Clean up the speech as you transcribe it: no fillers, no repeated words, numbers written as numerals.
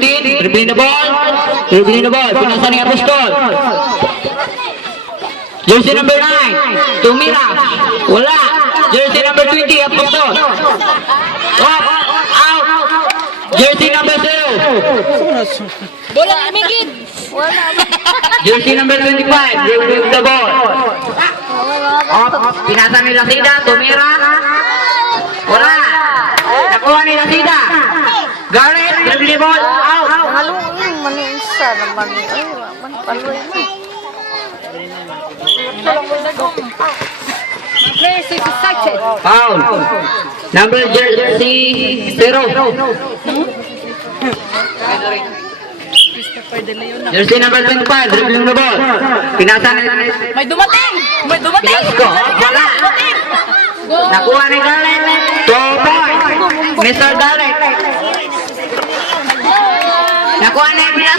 15, dribbling the ball. Pinasa ni Apostol. Jersey number 9, tumira. Wala. Jersey number 20, Apostol. Off, out. Jersey number 0. Bola ni Migid. Wala. Jersey number 25, dribbling the ball. Off, pinasa ni Lasida, tumira. Wala. Nakuha ni Lasida. Garrett, dribbling the ball, out. Halungin manisa naman. Ay, man paloy mo. Players is excited. Foul. Number jersey 0. Jersey number 25, dribbling the ball. Pinasa ni May dumating. Velasco. Wala. Nakuha ni Garrett. 2 points. Mr. Garrett. Nakuha ni Velasco.